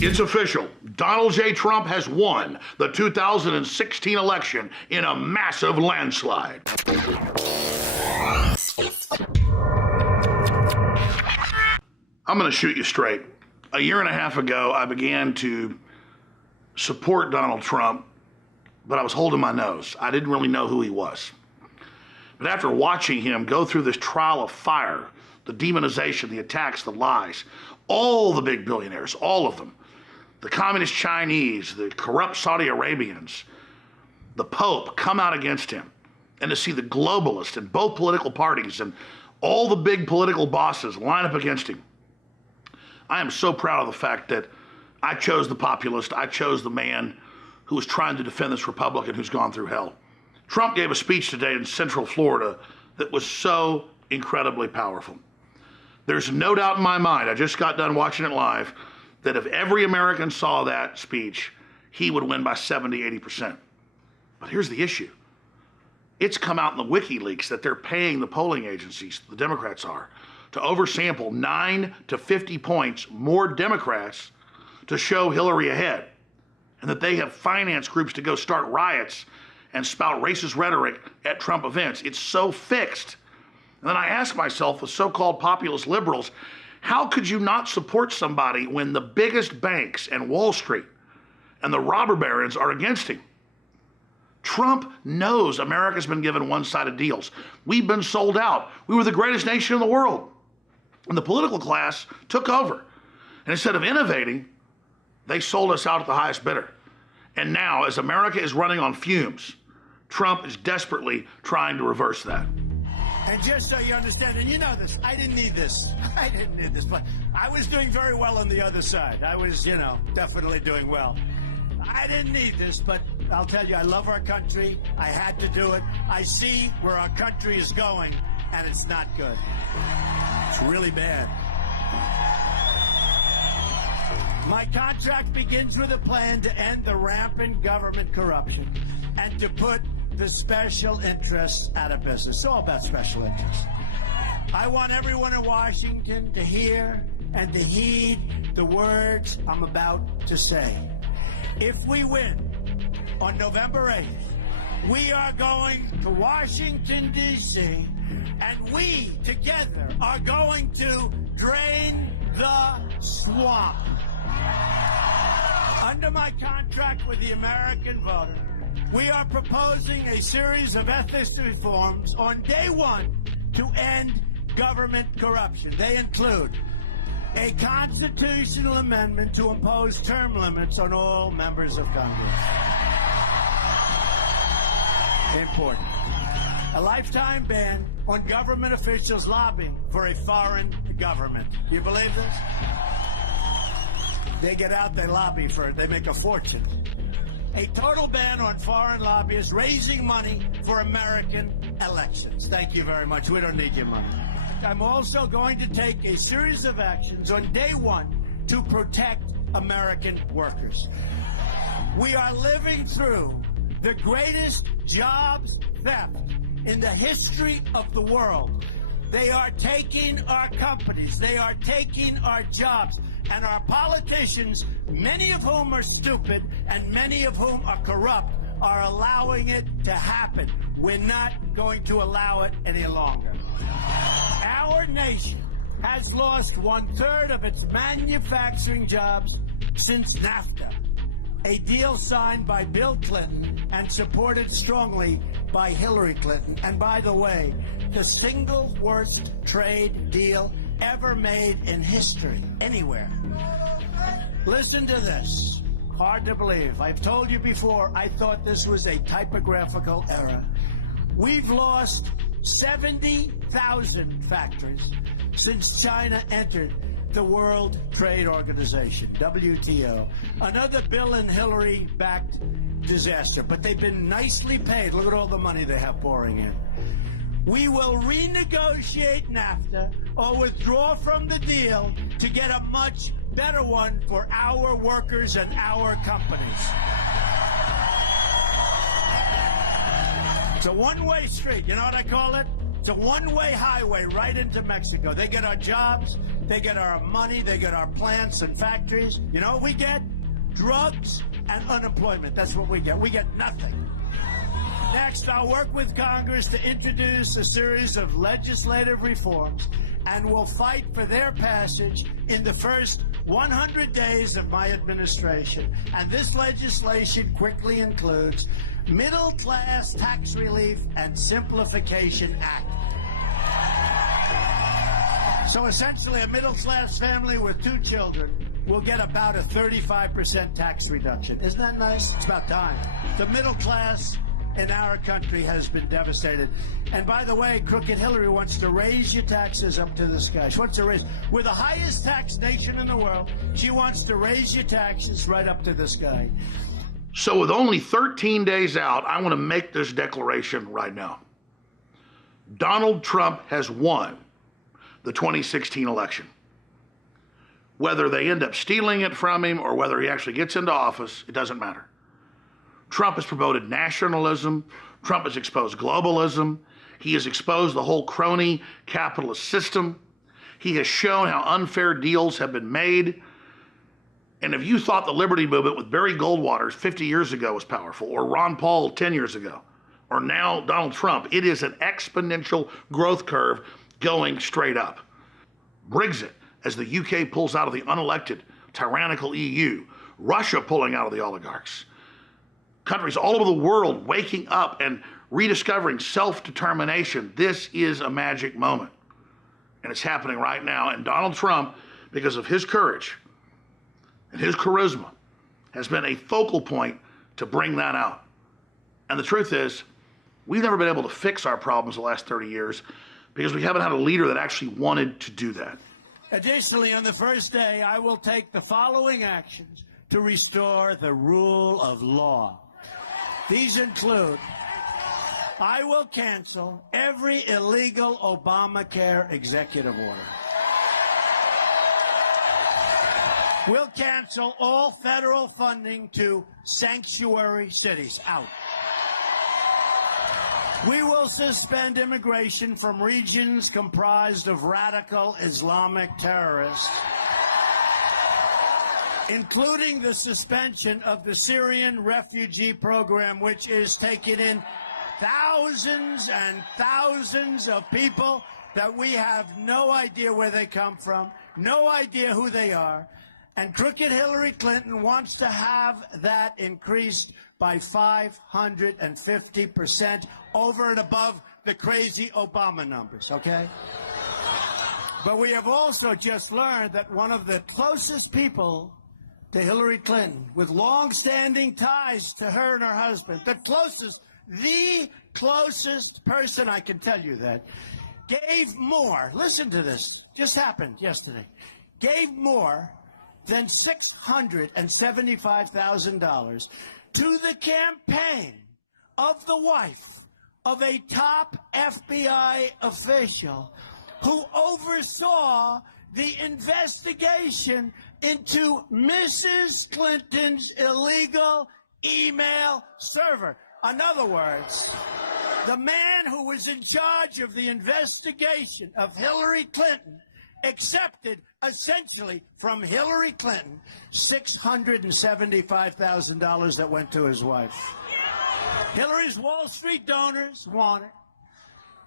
It's official. Donald J. Trump has won the 2016 election in a massive landslide. I'm going to shoot you straight. A year and a half ago, I began to support Donald Trump, but I was holding my nose. I didn't really know who he was. But after watching him go through this trial of fire, the demonization, the attacks, the lies, all the big billionaires, all of them, the communist Chinese, the corrupt Saudi Arabians, the Pope come out against him, and to see the globalists in both political parties and all the big political bosses line up against him, I am so proud of the fact that I chose the populist. I chose the man who was trying to defend this Republican who's gone through hell. Trump gave a speech today in Central Florida that was so incredibly powerful. There's no doubt in my mind, I just got done watching it live, that if every American saw that speech, he would win by 70, 80%. But here's the issue. It's come out in the WikiLeaks that they're paying the polling agencies, the Democrats are, to oversample 9 to 50 points more Democrats to show Hillary ahead, and that they have financed groups to go start riots and spout racist rhetoric at Trump events. It's so fixed. And then I ask myself, the so-called populist liberals, how could you not support somebody when the biggest banks and Wall Street and the robber barons are against him? Trump knows America's been given one-sided deals. We've been sold out. We were the greatest nation in the world. And the political class took over. And instead of innovating, they sold us out at the highest bidder. And now, as America is running on fumes, Trump is desperately trying to reverse that. And just so you understand, and you know this, I didn't need this. I didn't need this, but I was doing very well on the other side. I was, definitely doing well. I didn't need this, but I'll tell you, I love our country. I had to do it. I see where our country is going, and it's not good. It's really bad. My contract begins with a plan to end the rampant government corruption and to put the special interests out of business. It's all about special interests. I want everyone in Washington to hear and to heed the words I'm about to say. If we win on November 8th, we are going to Washington, D.C., and we together are going to drain the swamp. Under my contract with the American voter, we are proposing a series of ethics reforms on day one to end government corruption. They include a constitutional amendment to impose term limits on all members of Congress. Important. A lifetime ban on government officials lobbying for a foreign government. You believe this? They get out, they lobby for it, they make a fortune. A total ban on foreign lobbyists raising money for American elections. Thank you very much. We don't need your money. I'm also going to take a series of actions on day one to protect American workers. We are living through the greatest jobs theft in the history of the world. They are taking our companies, they are taking our jobs, and our politicians, many of whom are stupid and many of whom are corrupt, are allowing it to happen. We're not going to allow it any longer. Our nation has lost 1/3 of its manufacturing jobs since NAFTA, a deal signed by Bill Clinton and supported strongly by Hillary Clinton. And by the way, the single worst trade deal ever made in history, anywhere. Listen to this. Hard to believe. I've told you before, I thought this was a typographical error. We've lost 70,000 factories since China entered the World Trade Organization, WTO. Another Bill and Hillary-backed disaster, but they've been nicely paid. Look at all the money they have pouring in. We will renegotiate NAFTA or withdraw from the deal to get a much better one for our workers and our companies. It's a one-way street. You know what I call it? It's a one-way highway right into Mexico. They get our jobs, They get our money. They get our plants and factories. You know what we get? Drugs and unemployment. That's what we get. We get nothing. Next, I'll work with Congress to introduce a series of legislative reforms, and we'll fight for their passage in the first 100 days of my administration. And this legislation quickly includes Middle Class Tax Relief and Simplification Act. So essentially, a middle-class family with 2 children will get about a 35% tax reduction. Isn't that nice? It's about time. The middle class in our country has been devastated. And by the way, Crooked Hillary wants to raise your taxes up to the sky. She wants to raise, we're the highest tax nation in the world. She wants to raise your taxes right up to the sky. So with only 13 days out, I want to make this declaration right now. Donald Trump has won the 2016 election. Whether they end up stealing it from him or whether he actually gets into office, it doesn't matter. Trump has promoted nationalism. Trump has exposed globalism. He has exposed the whole crony capitalist system. He has shown how unfair deals have been made. And if you thought the liberty movement with Barry Goldwater 50 years ago was powerful, or Ron Paul 10 years ago, or now Donald Trump, it is an exponential growth curve going straight up. Brexit, as the UK pulls out of the unelected, tyrannical EU, Russia pulling out of the oligarchs, countries all over the world waking up and rediscovering self-determination. This is a magic moment. And it's happening right now. And Donald Trump, because of his courage and his charisma, has been a focal point to bring that out. And the truth is, we've never been able to fix our problems the last 30 years because we haven't had a leader that actually wanted to do that. Additionally, on the first day, I will take the following actions to restore the rule of law. These include, I will cancel every illegal Obamacare executive order. We'll cancel all federal funding to sanctuary cities. Out. We will suspend immigration from regions comprised of radical Islamic terrorists, including the suspension of the Syrian refugee program, which is taking in thousands and thousands of people that we have no idea where they come from, no idea who they are. And Crooked Hillary Clinton wants to have that increased by 550% over and above the crazy Obama numbers, okay? But we have also just learned that one of the closest people to Hillary Clinton, with long-standing ties to her and her husband, the closest person, I can tell you that, gave more, listen to this, just happened yesterday, gave more than $675,000 to the campaign of the wife of a top FBI official who oversaw the investigation into Mrs. Clinton's illegal email server. In other words, the man who was in charge of the investigation of Hillary Clinton accepted essentially from Hillary Clinton $675,000 that went to his wife. Hillary's Wall Street donors want it,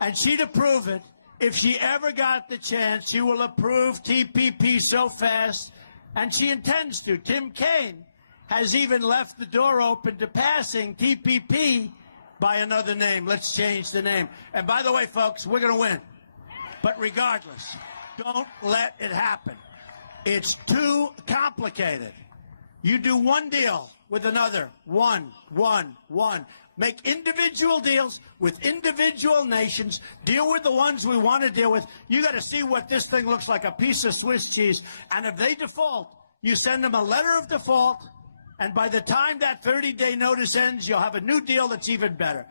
and she'd approve it. If she ever got the chance, she will approve TPP so fast, and she intends to. Tim Kaine has even left the door open to passing TPP by another name. Let's change the name. And by the way, folks, we're going to win. But regardless, don't let it happen. It's too complicated. You do one deal with another. One. Make individual deals with individual nations. Deal with the ones we want to deal with. You got to see what this thing looks like, a piece of Swiss cheese. And if they default, you send them a letter of default. And by the time that 30-day notice ends, you'll have a new deal that's even better.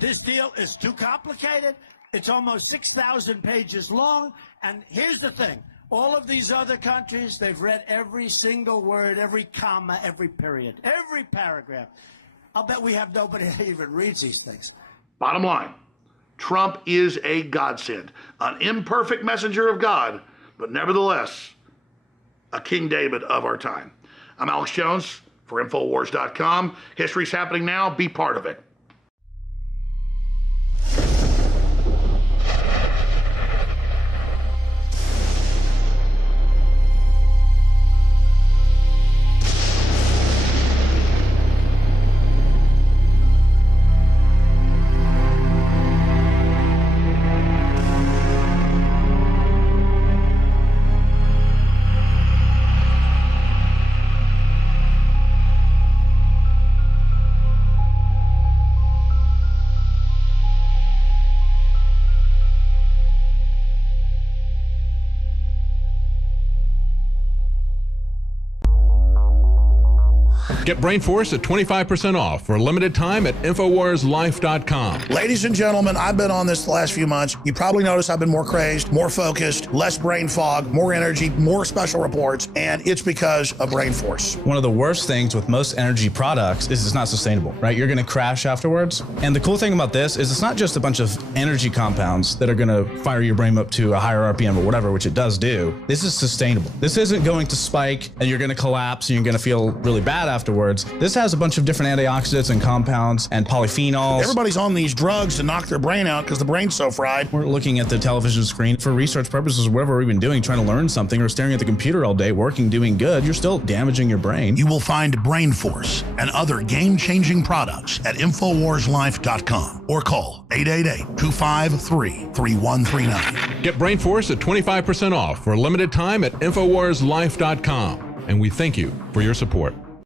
This deal is too complicated. It's almost 6,000 pages long. And here's the thing. All of these other countries, they've read every single word, every comma, every period, every paragraph. I'll bet we have nobody that even reads these things. Bottom line, Trump is a godsend, an imperfect messenger of God, but nevertheless, a King David of our time. I'm Alex Jones for Infowars.com. History's happening now. Be part of it. Get Brain Force at 25% off for a limited time at InfoWarsLife.com. Ladies and gentlemen, I've been on this the last few months. You probably noticed I've been more crazed, more focused, less brain fog, more energy, more special reports, and it's because of Brain Force. One of the worst things with most energy products is it's not sustainable, right? You're gonna crash afterwards. And the cool thing about this is it's not just a bunch of energy compounds that are gonna fire your brain up to a higher RPM or whatever, which it does do. This is sustainable. This isn't going to spike and you're gonna collapse and you're gonna feel really bad afterwards. This has a bunch of different antioxidants and compounds and polyphenols. Everybody's on these drugs to knock their brain out because the brain's so fried. We're looking at the television screen for research purposes, whatever we've been doing, trying to learn something, or staring at the computer all day, working, doing good. You're still damaging your brain. You will find Brain Force and other game-changing products at InfoWarsLife.com or call 888-253-3139. Get Brain Force at 25% off for a limited time at InfoWarsLife.com. And we thank you for your support.